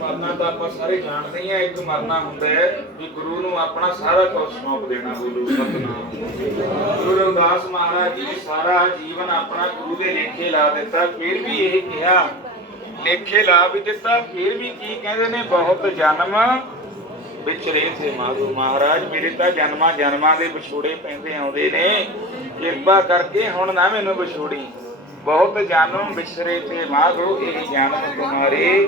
ਮਰਨਾ ਤਾਂ ਆਪਾਂ ਸਾਰੇ ਜਾਣਦੇ ਹੀ ਆ ਇੱਕ ਮਰਨਾ ਹੁੰਦਾ ਹੈ ਵੀ ਗੁਰੂ ਨੂੰ ਆਪਣਾ ਸਾਰਾ ਕੁਝ ਸੌਂਪ ਦੇਣਾ, ਗੁਰੂ ਸਤਨਾਮ। ਗੁਰੂ ਰਵਿਦਾਸ ਮਹਾਰਾਜ ਜੀ ਸਾਰਾ ਜੀਵਨ ਆਪਣਾ ਗੁਰੂ ਦੇ ਲੇਖੇ ਲਾ ਦਿੱਤਾ, ਫਿਰ ਵੀ ਇਹ ਕਿਹਾ, ਲੇਖੇ ਲਾ ਵੀ ਦਿੱਤਾ, ਫਿਰ ਵੀ ਕੀ ਕਹਿੰਦੇ ਨੇ, ਬਹੁਤ ਜਨਮ ਵਿਚਰੇ ਥੇ ਮਾਧੋ। ਮਹਾਰਾਜ, ਮੇਰੇ ਤਾਂ ਜਨਮਾਂ ਜਨਮਾਂ ਦੇ ਵਿਛੋੜੇ ਪੈਂਦੇ ਆਉਂਦੇ ਨੇ। ਕਿਰਪਾ ਕਰਕੇ ਹੁਣ ਨਾ ਮੈਨੂੰ ਵਿਛੋੜੀ। ਬਹੁਤ ਜਨਮ ਵਿਸਰੇ ਥੇ ਮਾਧੋ ਇਹ ਜਨਮ ਤੁਮਾਰੇ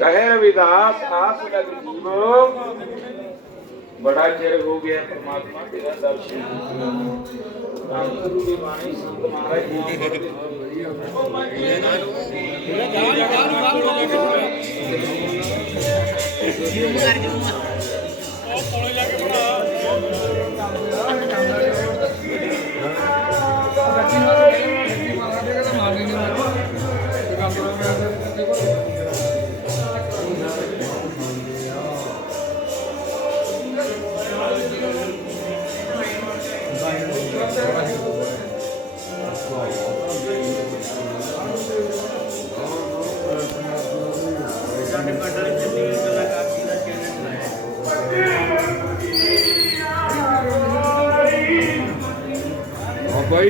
ਕਹੇ ਰਵਿਦਾਸ ਆਸ ਲਗ ਜੀਵੋ ਬੜਾ ਚਿਰ ਹੋ ਗਿਆ ਪ੍ਰਮਾਤਮਾ ਤੇਰਾ ਦਰਸ਼ਨ ਤਾਂ ਗੁਰੂ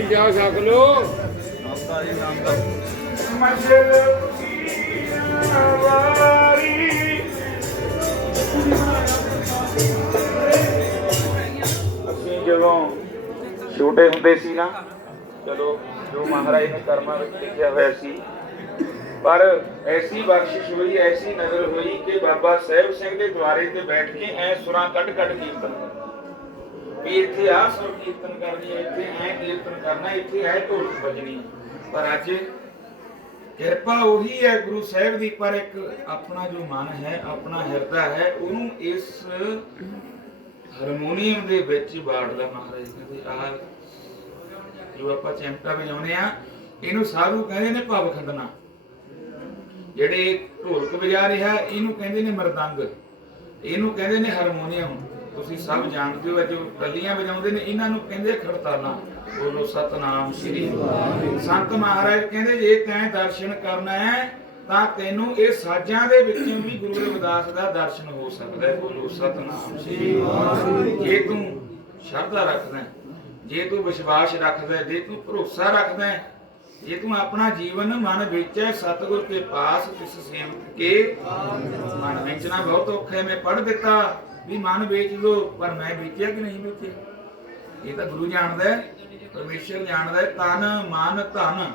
ਦੀ ਬਾਣੀ ਸੰਤ ਮਹਾਰਾਜ ਜੀ ਬਾਈ ਜਾ ਛਕ ਲੋ। ਮੰਜ਼ਿਲ ਅਸੀਂ ਜਦੋਂ ਛੋਟੇ ਹੁੰਦੇ ਸੀ ਨਾ, ਚਲੋ ਜੋ ਮਹਾਰਾਜ ਨੇ ਕਰਮਾਂ ਵਿੱਚ ਲਿਖਿਆ ਹੋਇਆ ਸੀ, ਪਰ ਐਸੀ ਬਖਸ਼ਿਸ਼ ਹੋਈ, ਐਸੀ ਨਜ਼ਰ ਹੋਈ ਕਿ ਬਾਬਾ ਸਾਹਿਬ ਸਿੰਘ ਦੇ ਦੁਆਰੇ ਤੇ ਬੈਠ ਕੇ ਐ ਸੁਰਾਂ ਕੱਢ ਕੱਢ ਕੀਰਤਨ ਵੀ ਇੱਥੇ ਆ ਸੁਰ ਕੀਰਤਨ ਕਰਨੀ ਇੱਥੇ ਐ ਕੀਰਤਨ ਕਰਨਾ ਇੱਥੇ ਐ ਢੋਲਕ ਵੱਜਣੀ ਪਰ ਅੱਜ ਕਿਰਪਾ ਉਹੀ ਹੈ ਗੁਰੂ ਸਾਹਿਬ ਦੀ, ਪਰ ਇੱਕ ਆਪਣਾ ਜੋ ਮਨ ਹੈ, ਆਪਣਾ ਹਿਰਦਾ ਹੈ, ਉਹਨੂੰ ਇਸ ਹਾਰਮੋਨੀਅਮ ਦੇ ਵਿੱਚ ਬਾੜਦਾ ਮਹਾਰਾਜ ਕਹਿੰਦੇ ਆ ਜੋ ਆਪਾਂ ਚਿਮਟਾ ਵਜਾਉਂਦੇ ਆ ਇਹਨੂੰ ਸਾਧੂ ਕਹਿੰਦੇ ਨੇ ਭਵ ਖੰਡਨਾ। ਜਿਹੜੇ ਢੋਲਕ ਵਜਾ ਰਿਹਾ, ਇਹਨੂੰ ਕਹਿੰਦੇ ਨੇ ਮਰਦੰਗ। ਇਹਨੂੰ ਕਹਿੰਦੇ ਨੇ ਹਾਰਮੋਨੀਅਮ। ਤੁਸੀਂ ਸਭ ਜਾਣਦੇ ਹੋ ਜੋ ਟੱਲੀਆਂ ਵਜਾਉਂਦੇ ਨੇ, ਇਹਨਾਂ ਨੂੰ ਕਹਿੰਦੇ ਖੜਤਾਲਾਂ। ਬੋਲੋ ਸਤਨਾਮ ਸ੍ਰੀ ਸੰਤ ਮਹਾਰਾਜ ਕਹਿੰਦੇ, ਜੇ ਤੈਂ ਦਰਸ਼ਨ ਕਰਨਾ ਹੈ, ਤਾਂ ਤੈਨੂੰ ਇਹ ਸਾਜ਼ਾਂ ਦੇ ਵਿੱਚੋਂ ਵੀ ਗੁਰੂ ਰਵਿਦਾਸ ਦਾ ਦਰਸ਼ਨ ਹੋ ਸਕਦਾ ਹੈ। ਬੋਲੋ ਸਤਨਾਮ ਸ੍ਰੀ ਜੇ ਤੂੰ ਸ਼ਰਧਾ ਰੱਖਦਾ ਜੇ ਤੂੰ ਵਿਸ਼ਵਾਸ ਰੱਖਦਾ ਜੇ ਤੂੰ ਭਰੋਸਾ ਰੱਖਦਾ ਜੇ ਤੂੰ ਆਪਣਾ ਜੀਵਨ ਮਨ ਵੇਚੈ ਸਤਿਗੁਰ ਕੇ ਪਾਸ ਤਿਸ ਸੇਵਕ ਕੇ ਮਨ ਵੇਚਣਾ ਬਹੁਤ ਔਖਾ ਹੈ। ਮੈਂ ਪੜ ਦਿੱਤਾ ਵੀ ਮਨ ਵੇਚ ਲੋ ਪਰ ਮੈਂ ਵੇਚਿਆ ਕਿ ਨਹੀਂ ਵੇਚਿਆ? ਇਹ ਤਾਂ ਗੁਰੂ ਜਾਣਦਾ ਹੈ, ਪਰਮੇਸ਼ਰ ਜਾਣਦਾ ਹੈ, ਤਨ ਮਨ ਧਨ।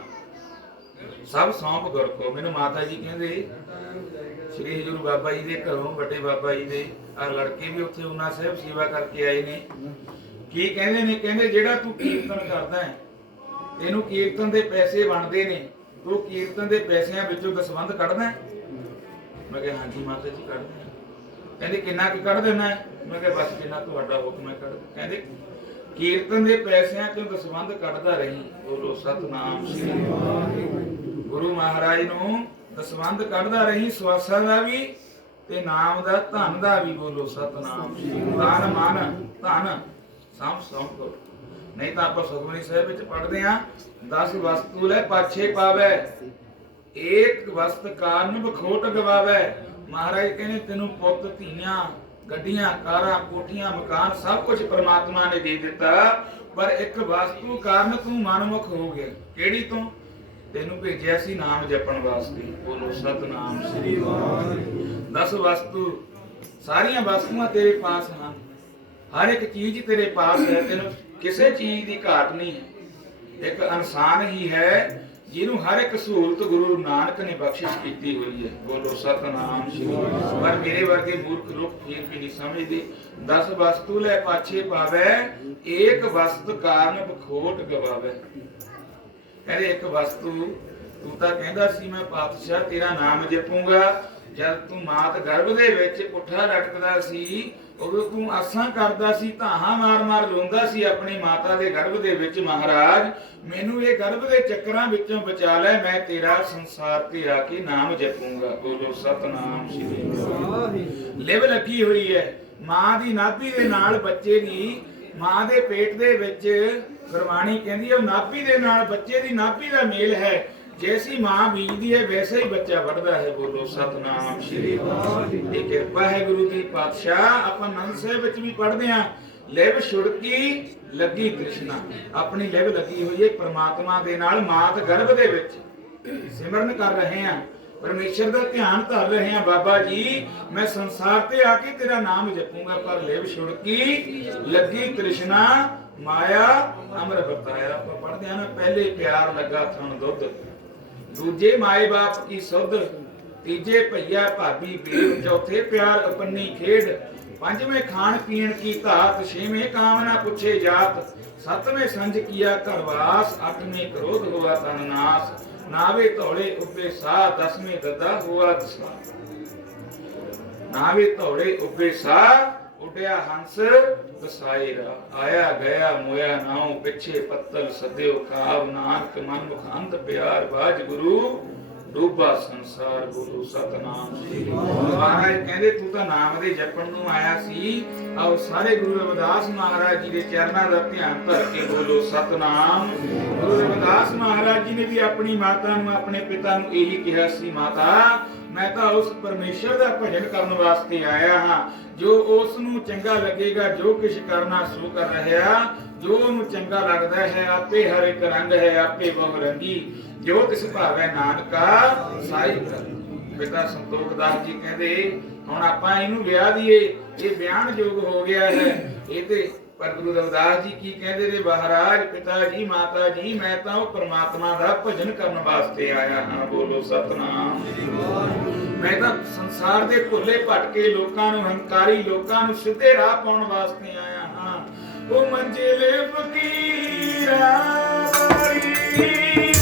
ਸਭ ਸੌਂਪ ਗੁਰ ਕੋ ਮੈਨੂੰ ਮਾਤਾ ਜੀ ਕਹਿੰਦੇ, ਸ੍ਰੀ ਹਜੂਰ ਬਾਬਾ ਜੀ ਦੇ ਘਰੋਂ ਵੱਡੇ ਬਾਬਾ ਜੀ ਦੇ ਆ ਲੜਕੇ ਵੀ ਉੱਥੇ ਉਹਨਾਂ ਸਾਹਿਬ ਸੇਵਾ ਕਰਕੇ ਆਏ ਨੇ। ਕੀ ਕਹਿੰਦੇ ਨੇ? ਕਹਿੰਦੇ, ਜਿਹੜਾ ਤੂੰ ਕੀਰਤਨ ਕਰਦਾ ਹੈ, ਤੈਨੂੰ ਕੀਰਤਨ ਦੇ ਪੈਸੇ ਬਣਦੇ ਨੇ, ਤੂੰ ਕੀਰਤਨ ਦੇ ਪੈਸਿਆਂ ਵਿੱਚੋਂ ਦਸਵੰਧ ਕੱਢਦਾ ਮੈਂ ਕਿਹਾ, ਹਾਂਜੀ ਮਾਤਾ ਜੀ, ਕੱਢਦੇ ਕਹਿੰਦੇ ਕਿੰਨਾ ਕੁ ਕੱਢ ਦੇਣਾ ਹੈ? ਮੈਂ ਕਿਹਾ ਬਸ ਜਿੰਨਾ ਤੁਹਾਡਾ ਹੁਕਮ ਹੈ ਕੱਢ ਕਹਿੰਦੇ ਕੀਰਤਨ ਦੇ ਪੈਸਿਆਂ ਚੋਂ ਦਸਵੰਧ ਕੱਢਦਾ ਰਹੀ। ਬੋਲੋ ਸਤਨਾਮ ਸ੍ਰੀ ਗੁਰੂ ਮਹਾਰਾਜ ਨੂੰ ਦਸਵੰਧ ਕੱਢਦਾ ਰਹੀ, ਸਵਾਸਾਂ ਦਾ ਵੀ ਤੇ ਨਾਮ ਦਾ ਧਨ ਦਾ ਵੀ ਬੋਲੋ ਸਤਨਾਮ ਸ੍ਰੀ ਤਨ ਮਨ, ਧਨ, ਸਭ ਸਭ ਨਹੀਂ ਤਾਂ ਆਪਾਂ ਸੁਖਮਨੀ ਸਾਹਿਬ ਵਿੱਚ ਪੜ੍ਹਦੇ ਆ 10 ਵਸਤੂ ਲੈ ਪਾਛੇ ਪਾਵੇ, ਏਕ ਵਸਤ ਕਾਰਨ ਬਖੋਟ ਗਵਾਵੇ। ਮਹਾਰਾਜ ਕਹਿੰਦੇ, ਤੈਨੂੰ ਪੁੱਤ, ਧੀਆਂ, ਗੱਡੀਆਂ, ਕਾਰਾਂ, ਕੋਠੀਆਂ, ਮਕਾਨ, ਸਭ ਕੁਝ ਪ੍ਰਮਾਤਮਾ ਨੇ ਦੇ ਦਿੱਤਾ। ਪਰ ਇੱਕ ਵਸਤੂ ਕਾਰਨ ਤੂੰ ਮਨਮੁਖ ਹੋ ਗਿਆ। ਕਿਹੜੀ ਤੂੰ? ਤੈਨੂੰ ਭੇਜਿਆ ਸੀ ਨਾਮ ਜਪਣ ਵਾਸਤੇ। ਬੋਲੋ, ਸਤਨਾਮ ਸ੍ਰੀ ਵਾਹਿਗੁਰੂ। ਦਸ ਵਸਤੂ, ਸਾਰੀਆਂ ਵਸਤੂਆਂ ਤੇਰੇ ਪਾਸ ਹਨ। ਹਰ ਇੱਕ ਚੀਜ਼ ਤੇਰੇ ਪਾਸ ਹੈ। ਤੈਨੂੰ ਕਿਸੇ ਚੀਜ਼ ਦੀ ਘਾਟ ਨਹੀਂ ਹੈ। ਇੱਕ ਇਨਸਾਨ ਹੀ ਹੈ ਜਿਹਨੂੰ ਹਰ ਇੱਕ ਸਹੂਲਤ ਗੁਰੂ ਨਾਨਕ ਨੇ ਬਖਸ਼ਿਸ਼ ਕੀਤੀ ਹੋਈ ਹੈ, ਬੋਲੋ ਸਤਨਾਮ ਸ੍ਰੀ ਪਰ ਮੇਰੇ ਵਰਗੇ ਮੂਰਖ ਲੋਕ ਫਿਰ ਵੀ ਨਹੀਂ ਸਮਝਦੇ। 10 ਵਸਤੂ ਲੈ ਪਾਛੇ ਪਾਵੇ, ਏਕ ਵਸਤ ਕਾਰਨ ਬਖੋਟ ਗਵਾਵੇ। ਕਹਿੰਦੇ ਇੱਕ ਵਸਤੂ, ਤੂੰ ਤਾਂ ਕਹਿੰਦਾ ਸੀ ਮੈਂ ਪਾਤਸ਼ਾਹ ਤੇਰਾ ਨਾਮ ਜਪੂੰਗਾ, ਜਦ ਤੂੰ ਮਾਤ ਗਰਭ ਦੇ ਵਿੱਚ ਪੁੱਠਾ ਲਟਕਦਾ ਸੀ ਉਦੋਂ ਤੂੰ ਆਸਾਂ ਕਰਦਾ ਸੀ, ਧਾਹਾਂ ਮਾਰ-ਮਾਰ ਰੋਂਦਾ ਸੀ ਆਪਣੀ ਮਾਤਾ ਦੇ ਗਰਭ ਦੇ ਵਿੱਚ, ਮਹਾਰਾਜ। ਮੈਨੂੰ ਇਹ ਗਰਭ ਦੇ ਚੱਕਰਾਂ ਵਿੱਚੋਂ ਬਚਾ ਲੈ, ਮੈਂ ਤੇਰਾ ਸੰਸਾਰ ਤੇ ਆ ਕੇ ਨਾਮ ਜਪੂੰਗਾ। ਬੋਲੋ, ਸਤਨਾਮ ਸ੍ਰੀ ਲਿਵ ਲੱਗੀ ਹੋਈ ਹੈ। ਮਾਂ ਦੀ ਨਾਭੀ ਦੇ ਨਾਲ ਬੱਚੇ ਦੀ, ਮਾਂ ਦੇ ਪੇਟ ਦੇ ਵਿੱਚ ਗੁਰਬਾਣੀ ਕਹਿੰਦੀ ਹੈ ਨਾਭੀ ਦੇ ਨਾਲ ਬੱਚੇ ਦੀ ਨਾਭੀ ਦਾ ਮੇਲ ਹੈ। ਜੈਸੀ ਮਾਂ ਬੀਜਦੀ ਹੈ, ਵੈਸੇ ਹੀ ਬੱਚਾ ਵੱਢਦਾ ਹੈ। ਬੋਲੋ, ਸਤਨਾਮ ਸ਼੍ਰੀ ਵਾਹਿਗੁਰੂ। ਇਹ ਕਿਰਪਾ ਹੈ ਗੁਰੂ ਦੀ ਪਾਤਸ਼ਾਹ। ਆਪਾਂ ਨੰਦ ਸਾਹਿਬ ਵਿੱਚ ਵੀ ਪੜ੍ਹਦੇ ਹਾਂ। ਲਿਵ ਛੁੜਕੀ ਲੱਗੀ ਕ੍ਰਿਸ਼ਨਾ। ਆਪਣੀ ਲਿਵ ਲੱਗੀ ਹੋਈ ਹੈ ਪ੍ਰਮਾਤਮਾ ਦੇ ਨਾਲ, ਮਾਤ ਗਰਭ ਦੇ ਵਿੱਚ। ਸਿਮਰਨ ਕਰ ਰਹੇ ਹਾਂ। ਪਰਮੇਸ਼ਰ ਦਾ ਧਿਆਨ ਧਰ ਰਹੇ ਆ ਬਾਬਾ ਜੀ, ਮੈਂ ਸੰਸਾਰ ਤੇ ਆ ਕੇ ਤੇਰਾ ਨਾਮ ਜਪੂੰਗਾ, ਪਰ ਲਿਵ ਛੁੜਕੀ ਲੱਗੀ ਕ੍ਰਿਸ਼ਨਾ? ਮਾਇਆ ਅਮਰ ਬਤਾਇਆ ਆਪਾਂ ਪੜਦੇ ਹਾਂ ਨਾ, ਪਹਿਲੇ ਪਿਆਰ ਲੱਗਾ ਥਣ ਦੁੱਧ। ਦੂਜੇ ਮਾਏ ਬਾਪ ਕੀ ਸੁਧ? ਤੀਜੇ ਭਈਆ ਭਾਬੀ ਬੇਵ ਚੌਥੇ ਪਿਆਰ ਅਪੰਨੀ ਖੇਡ। ਪੰਜਵੇਂ ਖਾਣ ਪੀਣ ਕੀ ਧਾਤ? ਛੇਵੇਂ ਕਾਮਨਾ ਪੁੱਛੇ ਜਾਤ। ਸੱਤਵੇਂ ਸੰਜ ਕੀਆ ਘਰਵਾਸ ਅੱਠਵੇਂ ਕ੍ਰੋਧ ਹੋਆ ਤਨ ਨਾਸ। ਨਾਵੇ ਧੌਲੇ ਉੱਪੇ ਸਾਹ, ਦਸਵੇਂ ਦਦਾ ਹੋਆ ਦਸਾ। ਨਾਵੇ ਧੌਲੇ ਉੱਪੇ ਸਾਹ ਉੱਡਿਆ ਹੰਸ ਵਸਾਇਰਾ ਆਇਆ ਗਿਆ ਮੋਇਆ ਨਾਉ, ਪਿੱਛੇ ਪੱਤਲ ਸਦਿਓ ਖਾਵ ਨਾਨਕ ਮਨ ਮੁਖ ਪਿਆਰ ਬਾਜ ਗੁਰੂ, ਡੂਬਾ ਸੰਸਾਰ ਗੁਰੂ ਸਤਨਾਮ ਸ੍ਰੀ ਮਹਾਰਾਜ ਕਹਿੰਦੇ, ਤੂੰ ਤਾਂ ਨਾਮ ਦੇ ਜਪਣ ਨੂੰ ਆਇਆ ਸੀ। ਆਓ ਸਾਰੇ ਗੁਰੂ ਰਵਿਦਾਸ ਮਹਾਰਾਜ ਜੀ ਦੇ ਚਰਨਾਂ ਦਾ ਧਿਆਨ ਧਰ ਕੇ ਬੋਲੋ, ਸਤਨਾਮ। ਗੁਰੂ ਰਵਿਦਾਸ ਮਹਾਰਾਜ ਜੀ ਨੇ ਵੀ ਆਪਣੀ ਮਾਤਾ ਨੂੰ, ਆਪਣੇ ਪਿਤਾ ਨੂੰ ਇਹੀ ਕਿਹਾ ਸੀ, ਮਾਤਾ ਮੈਂ ਤਾਂ ਉਸ ਪਰਮੇਸ਼ਰ ਦਾ ਭਜਨ ਕਰਨ ਵਾਸਤੇ ਆਇਆ ਹਾਂ। ਜੋ ਉਸ ਨੂੰ ਚੰਗਾ ਲੱਗੇਗਾ, ਜੋ ਕੁਛ ਕਰਨਾ ਸੋ ਕਰ ਰਿਹਾ, ਜੋ ਉਹਨੂੰ ਚੰਗਾ ਲੱਗਦਾ ਹੈ, ਆਪੇ ਹਰ ਇੱਕ ਰੰਗ ਹੈ, ਆਪੇ ਬਹੁ ਰੰਗੀ। ਜੋ ਤਿਸ ਭਾਵੈ ਨਾਨਕਾ, ਸਾਈ ਪਿਤਾ ਸੰਤੋਖ ਦਾਸ ਜੀ ਕਹਿੰਦੇ, ਹੁਣ ਆਪਾਂ ਇਹਨੂੰ ਵਿਆਹ ਦੀਏ। ਇਹ ਬਿਆਨ ਯੋਗ ਹੋ ਗਿਆ ਹੈ। ਇਹ ਤੇ ਪਰ ਗੁਰੂ ਰਵਿਦਾਸ ਜੀ ਕੀ ਕਹਿੰਦੇ ਨੇ, ਮਹਾਰਾਜ, ਪਿਤਾ ਜੀ, ਮਾਤਾ ਜੀ, ਮੈਂ ਤਾਂ ਉਹ ਪ੍ਰਮਾਤਮਾ ਦਾ ਭਜਨ ਕਰਨ ਵਾਸਤੇ ਆਇਆ ਹਾਂ। ਬੋਲੋ ਸਤਨਾਮ। ਮੈਂ ਤਾਂ ਸੰਸਾਰ ਦੇ ਭੁੱਲੇ ਭਟਕੇ ਲੋਕਾਂ ਨੂੰ, ਹੰਕਾਰੀ ਲੋਕਾਂ ਨੂੰ ਸਿੱਧੇ ਰਾਹ ਪਾਉਣ ਵਾਸਤੇ ਆਇਆ ਹਾਂ। ਉਹ ਮੰਜਿਲੇ ਫਕੀਰਾ ਵਾਲੀ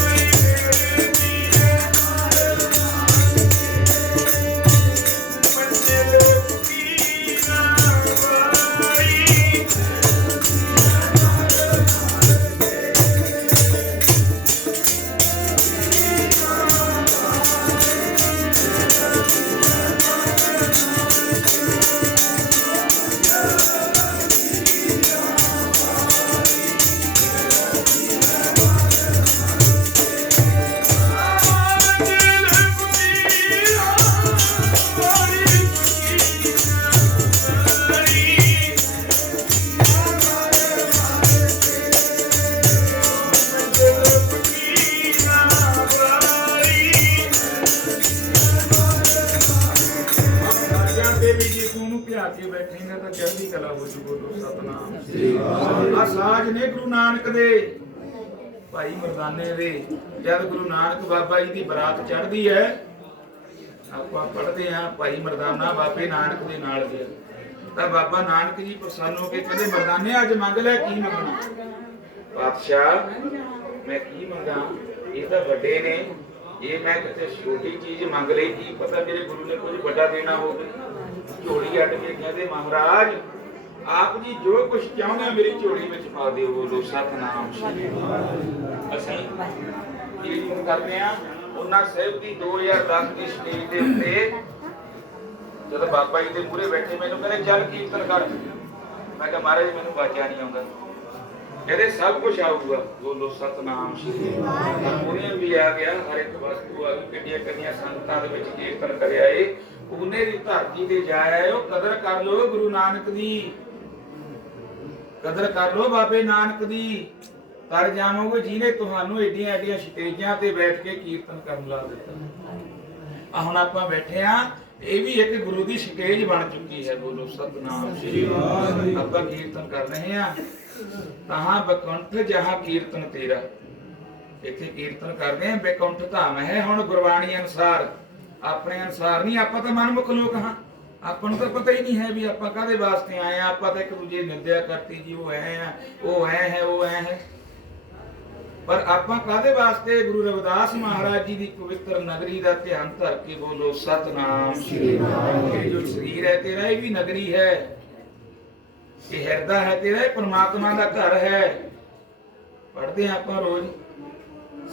ਸਾਜ ਨੇ ਗੁਰੂ ਨਾਨਕ ਦੇ। ਭਾਈ ਮਰਦਾਨੇ ਦੇ, ਜਦ ਗੁਰੂ ਨਾਨਕ ਬਾਬਾ ਜੀ ਦੀ ਬਰਾਤ ਚੜ੍ਹਦੀ ਹੈ, ਆਪਾਂ ਪੜ੍ਹਦੇ ਹਾਂ ਭਾਈ ਮਰਦਾਨਾ ਬਾਬੇ ਨਾਨਕ ਦੇ ਨਾਲ ਗਿਆ ਤਾਂ ਬਾਬਾ ਨਾਨਕ ਜੀ ਪ੍ਰਸੰਨ ਹੋ ਕੇ ਕਹਿੰਦੇ, ਮਰਦਾਨੇ, ਅੱਜ ਮੰਗ ਲੈ, ਕੀ ਮੰਗਣਾ? ਪਾਤਸ਼ਾਹ, ਮੈਂ ਕੀ ਮੰਗਾ? ਇਹ ਤਾਂ ਵੱਡੇ ਨੇ। ਇਹ ਮੈਂ ਕਿਤੇ ਛੋਟੀ ਚੀਜ਼ ਮੰਗ ਲਈ, ਕੀ ਪਤਾ ਮੇਰੇ ਗੁਰੂ ਨੇ ਕੁਝ ਵੱਡਾ ਦੇਣਾ ਹੋਵੇ? ਝੋਲੀ ਅੱਡ ਕੇ ਕਹਿੰਦੇ, ਮਹਾਰਾਜ ਆਪ ਜੀ ਜੋ ਕੁਝ ਚਾਹੁੰਦੇ ਹੋ ਮੇਰੀ ਝੋਲੀ ਵਿੱਚ ਪਾ ਦਿਓ ਬੋਲੋ ਸਤਨਾਮ ਸ਼੍ਰੀ। ਅਸੀਂ ਕੀਰਤਨ ਕਰਦੇ ਆ? ਉਹਨਾਂ ਸਾਹਿਬ ਦੀ 2010 ਦੀ ਸਟੇਜ ਦੇ ਉੱਤੇ ਜਦੋਂ ਬਾਬਾ ਜੀ ਦੇ ਮੂਹਰੇ ਬੈਠੇ ਮੈਨੂੰ ਕਹਿੰਦੇ ਚੱਲ ਕੀਰਤਨ ਕਰ। ਮੈਂ ਕਿਹਾ ਮਹਾਰਾਜ ਮੈਨੂੰ ਬਾਜਾ ਨਹੀਂ ਆਉਂਦਾ। ਕਹਿੰਦੇ ਸਭ ਕੁਝ ਆਊਗਾ। ਬੋਲੋ ਸਤਨਾਮ ਸ਼੍ਰੀ ਹਾਰਮੋਨੀਅਮ ਵੀ ਆ ਗਿਆ ਹਰ ਇੱਕ ਵਸਤੂ ਆ ਗਈ ਕਿੰਨੀਆਂ ਕਿੰਨੀਆਂ ਸੰਗਤਾਂ ਦੇ ਵਿੱਚ ਕੀਰਤਨ ਕਰਿਆ ਏ। ਉਹਨੇ ਦੀ ਧਰਤੀ ਤੇ ਜਾਇਆ ਉਹ ਕਦਰ ਕਰ ਲੋ ਗੁਰੂ ਨਾਨਕ ਦੀ। ਕਦਰ ਕਰ ਲੋ ਬਾਬੇ ਨਾਨਕ ਦੀ। ਤਰ ਜਾਵੋਗੇ ਜਿਹਨੇ ਤੁਹਾਨੂੰ ਏਡੀਆਂ ਏਡੀਆਂ ਸਟੇਜਾਂ ਤੇ ਬੈਠ ਕੇ ਕੀਰਤਨ ਕਰਨ ਲਾ ਦਿੱਤਾ। ਆ ਹੁਣ ਆਪਾਂ ਬੈਠੇ ਆ ਇਹ ਵੀ ਇੱਕ ਗੁਰੂ ਦੀ ਸਟੇਜ ਬਣ ਚੁੱਕੀ ਹੈ ਬੋਲੋ ਸਤਨਾਮ ਸ੍ਰੀ ਵਾਹਿਗੁਰੂ। ਆਪਾਂ ਕੀਰਤਨ ਕਰ ਰਹੇ ਆ। ਤਹਾਂ ਬਕੰਠ ਜਹਾਂ ਕੀਰਤਨ ਤੇਰਾ। ਇੱਥੇ ਕੀਰਤਨ ਕਰਦੇ ਆ ਬੇਕੰਠ ਧਾਮ ਹੈ ਹੁਣ ਗੁਰਬਾਣੀ ਅਨੁਸਾਰ। ਆਪਣੇ ਅਨੁਸਾਰ ਨਹੀਂ ਆਪਾਂ ਤਾਂ ਮਨਮੁਖ ਲੋਕ ਹਾਂ। ਆਪਾਂ ਨੂੰ ਤਾਂ ਪਤਾ ਹੀ ਨਹੀਂ ਹੈ ਵੀ ਆਪਾਂ ਕਾਹਦੇ ਵਾਸਤੇ ਆਏ ਆ ਆਪਾਂ ਤਾਂ ਇੱਕ ਦੂਜੇ ਦੀ ਨਿੰਦਿਆ ਕਰਤੀ ਜੀ, ਉਹ ਐ ਆ, ਉਹ ਐ ਹੈ, ਉਹ ਐ ਹੈ। ਪਰ ਆਪਾਂ ਕਾਦੇ ਵਾਸਤੇ ਗੁਰੂ ਰਵਿਦਾਸ ਮਹਾਰਾਜ ਜੀ ਦੀ ਪਵਿੱਤਰ ਨਗਰੀ ਦਾ ਧਿਆਨ ਧਰ ਕੇ ਬੋਲੋ, ਸਤਨਾਮ ਸ੍ਰੀ ਵਾਹਿਗੁਰੂ ਜੋ ਸਰੀਰ ਹੈ, ਤੇਰਾ ਇਹ ਵੀ ਨਗਰੀ ਹੈ। ਇਹ ਹਿਰਦਾ ਹੈ, ਤੇਰਾ ਇਹ ਪ੍ਰਮਾਤਮਾ ਦਾ ਘਰ ਹੈ। ਪੜ੍ਹਦੇ ਹਾਂ ਆਪਾਂ ਰੋਜ਼।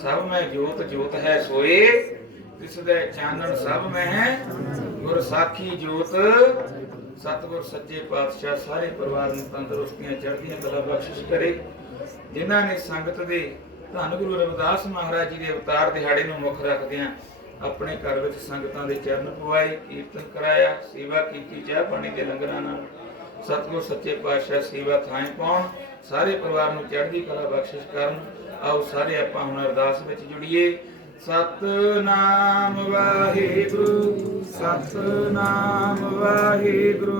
ਸਭ ਮੈਂ ਜੋਤ ਜੋਤ ਹੈ ਸੋਏ। ਤਿਸ ਦੇ ਚਾਨਣ ਸਭ ਮੈਂ ਗੁਰ ਸਾਖੀ ਜੋਤ, ਸਤਿਗੁਰ ਸੱਚੇ ਪਾਤਸ਼ਾਹ ਸਾਰੇ ਪਰਿਵਾਰ ਨੂੰ ਤੰਦਰੁਸਤੀਆਂ, ਚੜ੍ਹਦੀਆਂ ਕਲਾ ਬਖਸ਼ਿਸ਼ ਕਰੇ। ਜਿਨ੍ਹਾਂ ਨੇ ਸੰਗਤ ਦੇ ਧੰਨ ਗੁਰੂ ਰਵਿਦਾਸ ਮਹਾਰਾਜ ਜੀ ਦੇ ਅਵਤਾਰ ਦਿਹਾੜੇ ਨੂੰ ਮੁੱਖ ਰੱਖਦਿਆਂ ਆਪਣੇ ਘਰ ਵਿੱਚ ਸੰਗਤਾਂ ਦੇ ਚਰਨ ਪਵਾਏ, ਕੀਰਤਨ ਕਰਾਇਆ, ਸੇਵਾ ਕੀਤੀ, ਚਾਹ ਪਾਣੀ ਦੇ ਲੰਗਰਾਂ ਨਾਲ ਸਤਿਗੁਰ ਸੱਚੇ ਪਾਤਸ਼ਾਹ ਸੇਵਾ ਥਾਂ ਪਾਉਣ, ਸਾਰੇ ਪਰਿਵਾਰ ਨੂੰ ਚੜ੍ਹਦੀ ਕਲਾ ਬਖਸ਼ਿਸ਼ ਕਰਨ। ਆਓ ਸਾਰੇ ਆਪਾਂ ਹੁਣ ਅਰਦਾਸ ਵਿੱਚ ਜੁੜੀਏ। ਸਤਨਾਮ ਵਾਹਿਗੁਰੂ ਸਤਨਾਮ ਵਾਹਿਗੁਰੂ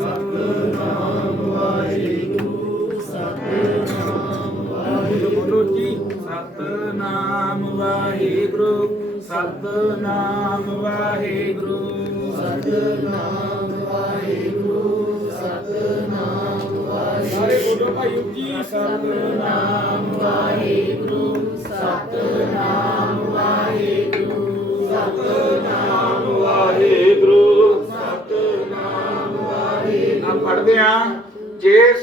ਸਤਨਾਮ ਵਾਹਿਗੁਰੂ ਸਤਨਾਮ ਵਾਹਿਗੁਰੂ ਜੀ ਸਤਨਾਮ ਵਾਹਿਗੁਰੂ ਸਤਨਾਮ ਵਾਹਿਗੁਰੂ ਸਤਨਾਮ ਵਾਹਿਗੁਰੂ ਸਤਨਾਮ ਵਾਹਿਗੁਰੂ ਸਾਰੇ ਬੋਲੋ ਭਾਈ ਜੀ ਸਤਨਾਮ ਵਾਹਿਗੁਰੂ ਸਤਨਾਮ ਵਾਹਿਗੁਰੂ ਸਤਨਾਮ ਵਾਹਿਗੁਰੂ ਸਤਨਾਮ ਵਾਹਿਗੁਰੂ। ਆ ਪੜਦੇ ਆ ਜੇ